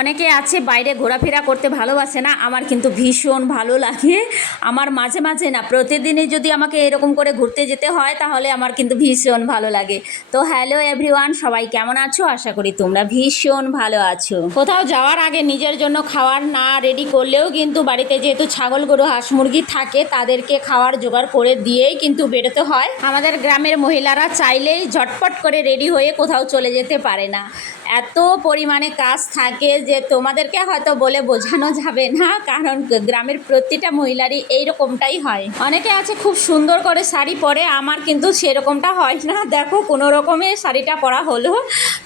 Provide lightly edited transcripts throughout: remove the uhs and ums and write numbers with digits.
অনেকে আছে বাইরে ঘোরাফেরা করতে ভালোবাসে না, আমার কিন্তু ভীষণ ভালো লাগে। আমার মাঝে মাঝে না, প্রতিদিনই যদি আমাকে এরকম করে ঘুরতে যেতে হয় তাহলে আমার কিন্তু ভীষণ ভালো লাগে। তো হ্যালো এভরিওয়ান, সবাই কেমন আছো? আশা করি তোমরা ভীষণ ভালো আছো। কোথাও যাওয়ার আগে নিজের জন্য খাবার না রেডি করলেও কিন্তু বাড়িতে যেহেতু ছাগল গরু হাঁস মুরগি থাকে তাদেরকে খাওয়ার জোগাড় করে দিয়েই কিন্তু বেরোতে হয়। আমাদের গ্রামের মহিলারা চাইলেই ঝটপট করে রেডি হয়ে কোথাও চলে যেতে পারে না, এত পরিমাণে কাজ থাকে যে তোমাদেরকে হয়তো বলে বোঝানো যাবে না, কারণ গ্রামের প্রতিটা মহিলারই এইরকমটাই হয়। অনেকে আছে খুব সুন্দর করে শাড়ি পরে, আমার কিন্তু সেরকমটা হয় না। দেখো কোনো রকমে শাড়িটা পরা হলো,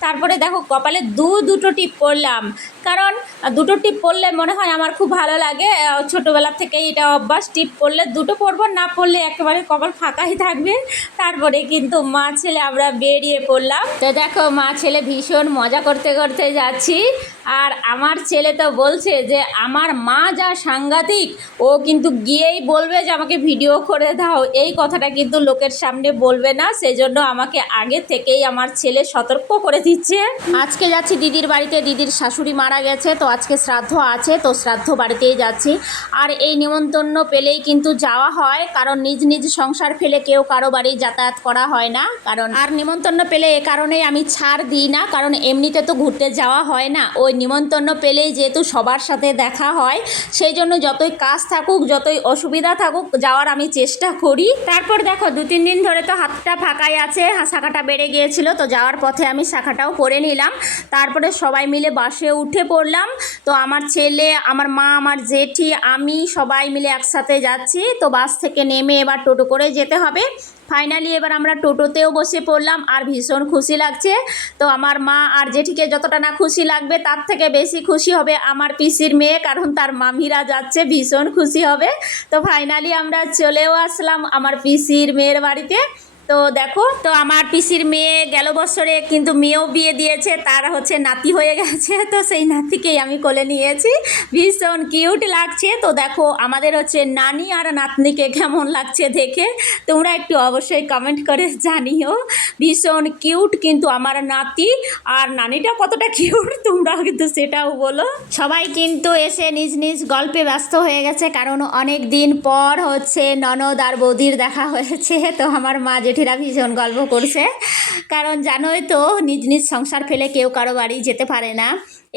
তারপরে দেখো কপালে দুটো টিপ পরলাম, কারণ দুটো টিপ পরলে মনে হয় আমার খুব ভালো লাগে। ছোটোবেলা থেকেই এটা অভ্যাস, টিপ পরলে দুটো পরবো, না পরলে একেবারে কপাল ফাঁকাই থাকবে। তারপরে কিন্তু মা ছেলে আমরা বেরিয়ে পড়লাম। তো দেখো মা ছেলে ভীষণ মজা করতে করতে যাচ্ছি, আর আমার ছেলে তো বলছে যে আমার মা যা সাংঘাতিক, ও কিন্তু গিয়েই বলবে যে আমাকে ভিডিও করে দাও। এই কথাটা কিন্তু লোকের সামনে বলবে না, সেজন্য আমাকে আগে থেকেই আমার ছেলে সতর্ক করে দিচ্ছে। আজকে যাচ্ছি দিদির বাড়িতে, দিদির শাশুড়ি মারা গেছে, তো আজকে শ্রাদ্ধ আছে, তো শ্রাদ্ধ বাড়িতেই যাচ্ছি। আর এই নিমন্ত্রণ পেলেই কিন্তু যাওয়া হয়, কারণ নিজ নিজ সংসার ফেলে কেউ কারো বাড়ি যাতায়াত করা হয় না। কারণ আর নিমন্ত্রণ পেলে এ কারণেই আমি ছাড় দিই না, কারণ এমনিতে তো ঘুরতে যাওয়া হয় না, ওই নিমন্ত্রণ পেলেই যেহেতু সবার সাথে দেখা হয়, সেই জন্য যতই কাজ থাকুক যতই অসুবিধা থাকুক যাওয়ার আমি চেষ্টা করি। তারপর দেখো 2-3 দিন ধরে তো হাতটা ফাঁকাই আছে, শাখাটা বেড়ে গিয়েছিল, তো যাওয়ার পথে আমি শাখাটাও করে নিলাম। তারপরে সবাই মিলে বাসে উঠে পড়লাম। তো আমার ছেলে, আমার মা, আমার জেঠি, আমি সবাই মিলে একসাথে যাচ্ছি। তো বাস থেকে নেমে এবার টোটো করে যেতে হবে। ফাইনালি এবার আমরা টোটোতেও বসে পড়লাম, আর ভীষণ খুশি লাগছে। তো আমার মা আর জেঠিকে যতটা না খুশি লাগবে তার থেকে বেশি খুশি হবে আমার পিসির মেয়ে, কারণ তার মামিরা যাচ্ছে, ভীষণ খুশি হবে। তো ফাইনালি আমরা চলেও আসলাম আমার পিসির মেয়ের বাড়িতে। তো দেখো, তো আমার পিসির মেয়ে গেল বছরে কিন্তু মেয়েও বিয়ে দিয়েছে, তার হচ্ছে নাতি হয়ে গেছে, তো সেই নাতিকেই আমি কোলে নিয়েছি, ভীষণ কিউট লাগছে। তো দেখো আমাদের হচ্ছে নানি আর নাতনিকে কেমন লাগছে দেখে তোমরা একটু অবশ্যই কমেন্ট করে জানিও। ভীষণ কিউট কিন্তু আমার নাতি, আর নানিটা কতটা কিউট তোমরাও কিন্তু সেটাও বলো। সবাই কিন্তু এসে নিজ নিজ গল্পে ব্যস্ত হয়ে গেছে, কারণ অনেক দিন পর হচ্ছে ননদ আর বৌদির দেখা হয়েছে। তো আমার মা জেঠিরা ভীষণ গল্প করছে, কারণ জানোই তো নিজ নিজ সংসার ফেলে কেউ কারো বাড়ি যেতে পারে না।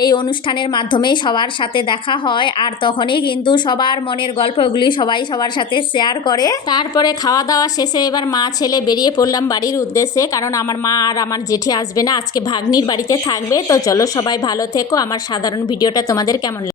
এই অনুষ্ঠানের মাধ্যমেই সবার সাথে দেখা হয়, আর তখনই কিন্তু সবার মনের গল্পগুলি সবাই সবার সাথে শেয়ার করে। তারপরে খাওয়া দাওয়া শেষে এবার মা ছেলে বেরিয়ে পড়লাম বাড়ির উদ্দেশ্যে, কারণ আমার মা আর আমার জেঠি আসবে না, আজকে ভাগ্নির বাড়িতে থাকবে। তো চলো সবাই ভালো থেকো। আমার সাধারণ ভিডিওটা তোমাদের কেমন